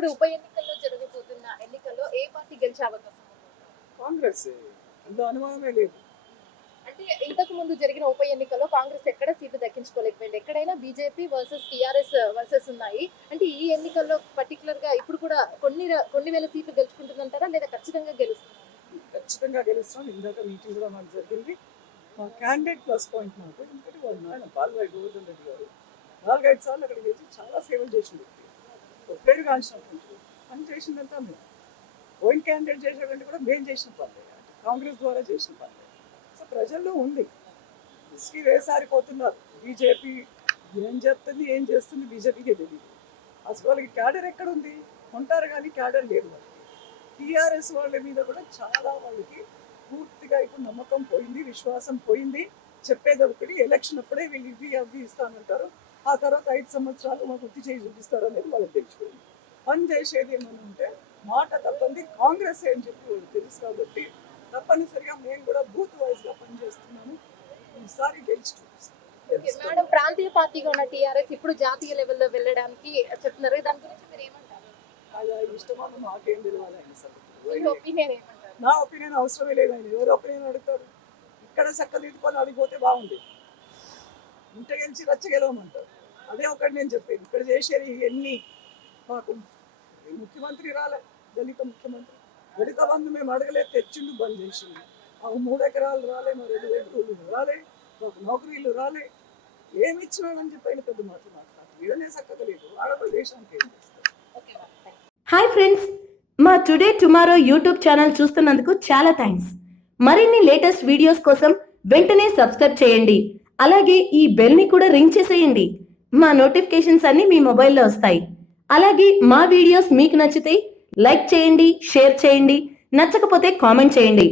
ఇప్పుడు ఉప ఎన్నికల్లో జరగబోతున్న ఎన్నికల్లో ఏ పార్టీ గెలిచే అవకాశం ఉంది? కాంగ్రెస్ అందులో అనుమానమే లేదు. అంటే ఇంతకు ముందు జరిగిన ఉప ఎన్నికల్లో కాంగ్రెస్ ఎక్కడ సీట్లు దక్కించుకోలేకపోయింది. ఎక్కడైనా బీజేపీ వర్సెస్ టీఆర్ఎస్ వర్సెస్ ఉన్నాయి. అంటే ఈ ఎన్నికల్లో పర్టికులర్ గా ఇప్పుడు కూడా కొన్ని వేల సీట్లు గెలుచుకుంటుందంటారా లేదా ఖచ్చితంగా గెలుస్తుంది? ఖచ్చితంగా గెలుస్తాం. ఇందాక మీటింగ్ కూడా మాకు జరిగింది. మా క్యాండిడేట్ ప్లస్ పాయింట్ మాకు, ఎందుకంటే వాళ్ళ నాయన బాలరాయ్ గోవర్ధన్ రెడ్డి గారు 4-5 సార్లు అక్కడికి వెళ్ళి చాలా సేవలు చేసిన వ్యక్తి, ఒక పేరు కాల్చినటువంటి పని చేసిందంతా మేము. పోయిన క్యాండిడేట్ చేసేటువంటి కూడా మేము చేసిన పనులే, కాంగ్రెస్ ద్వారా చేసిన పనులే. సో ప్రజల్లో ఉంది, ఇసుకి వేసారిపోతున్నారు. బీజేపీ ఏం చెప్తుంది ఏం చేస్తుంది బీజేపీకి తెలియదు. అసలు వాళ్ళకి క్యాడర్ ఎక్కడ ఉంది? ఉంటారు కానీ క్యాడర్ లేదు వాళ్ళకి. టీఆర్ఎస్ వాళ్ళ మీద కూడా చాలా వాళ్ళకి పూర్తిగా ఇప్పుడు నమ్మకం పోయింది, విశ్వాసం పోయింది. చెప్పేది ఒకటి, ఎలక్షన్ అప్పుడే వీళ్ళు ఇవి అవి ఇస్తానంటారు, ఆ తర్వాత 5 సంవత్సరాలు మాకు గుర్తు చేసి చూపిస్తారు అనేది వాళ్ళకి తెలిసిపోయింది. పని చేసేది ఏమని ఉంటే మాట తప్పంది కాంగ్రెస్ అని చెప్పి వాళ్ళకి తెలుసు. కాబట్టి తప్పనిసరిగా మేము కూడా బూత్ వైజ్గా పనిచేస్తున్నాము. ఈసారి గెలిచి చూపిస్తాం. మేడం, ప్రాంతీయ పార్టీగా ఉన్న టీఆర్ఎస్ ఇప్పుడు జాతీయ లెవెల్లో వెళ్ళడానికి చెప్తున్నారు, దాని గురించి మీరు ఏమంటారు? అలా ఇష్టమని మాకేం తెలియాలి ఆయన మీ ఒపీనియన్ ఏమంటారు? నా ఒపీనియన్ అవసరమే లేదు. ఆయన ఎవరు ఒపీనియన్ అడుగుతారు? ఇక్కడ చక్కగా తీసుకొని అడిగిపోతే బాగుంది. ఇంట గెలిచి రచ్చగెలవమంటారు. అదే ఒకటి నేను చెప్పేది. ఇక్కడ చేసేది ఎన్ని మాకు ముఖ్యమంత్రి రాలే, దళిత ముఖ్యమంత్రి. దళిత బంధు మేము అడగలేదు, తెచ్చిండు, బంద్ చేసిండు. మాకు 3 ఎకరాలు రాలే, మా 2 ఎకరాలు రాలే, మాకు నౌకరీలు రాలే. ఏమి ఇచ్చినాడని చెప్పి ఆయన పెద్ద మాటలు మాట్లాడుతుంది. వీడనే చక్కగా లేదు, ఆడవాళ్ళు దేశానికి ఏం చేస్తారు? హాయ్ ఫ్రెండ్స్, మా టుడే టుమారో యూట్యూబ్ ఛానల్ చూస్తున్నందుకు చాలా థ్యాంక్స్. మరిన్ని లేటెస్ట్ వీడియోస్ కోసం వెంటనే సబ్స్క్రైబ్ చేయండి. అలాగే ఈ బెల్ని కూడా రింగ్ చేసేయండి. మా నోటిఫికేషన్స్ అన్ని మీ మొబైల్లో వస్తాయి. అలాగే మా వీడియోస్ మీకు నచ్చితే లైక్ చేయండి, షేర్ చేయండి, నచ్చకపోతే కామెంట్ చేయండి.